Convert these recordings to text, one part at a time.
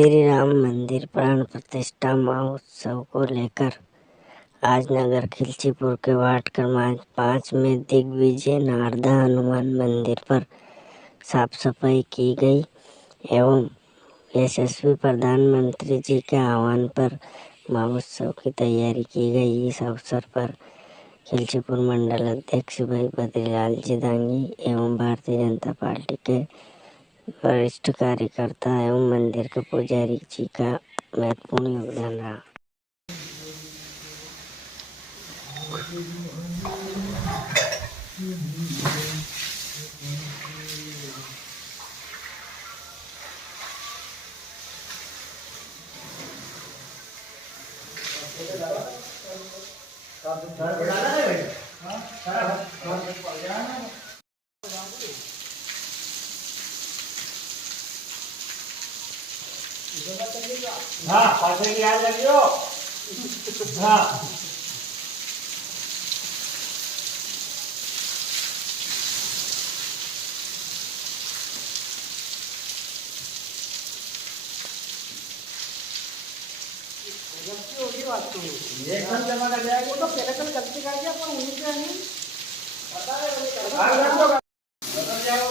श्री राम मंदिर प्राण प्रतिष्ठा महोत्सव को लेकर आज नगर खिलचीपुर के वार्ड क्रमांक 5 में दिग्विजय नारदा हनुमान मंदिर पर साफ सफाई की गई एवं यशस्वी प्रधानमंत्री जी के आह्वान पर महोत्सव की तैयारी की गई। इस अवसर पर खिलचीपुर मंडल अध्यक्ष भाई बद्रीलाल जी दांगी एवं भारतीय जनता पार्टी के वरिष्ठ कार्यकर्ता एवं मंदिर के पुजारी जी का महत्वपूर्ण योगदान रहा। हाँ पासे की याद रखियो। हाँ गलती होगी बात तो ये कल जमा कर जाएगा। वो तो पहले कल गलती कर दिया पर उन्हीं से नहीं पता है बदल जाओ।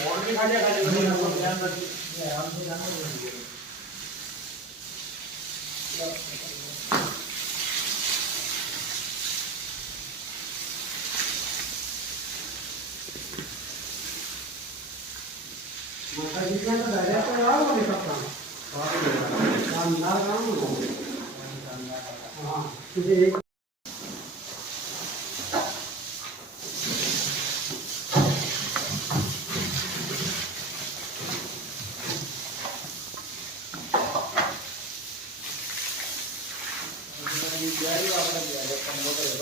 मोड़ भी खा जा खाली ध्यान रखिए। हमसे जाना है। माता जी का तो राजा तो आओ नहीं सकता शानदार काम हो। हाँ तुझे एक तैयारी वाला दिया है कंप्यूटर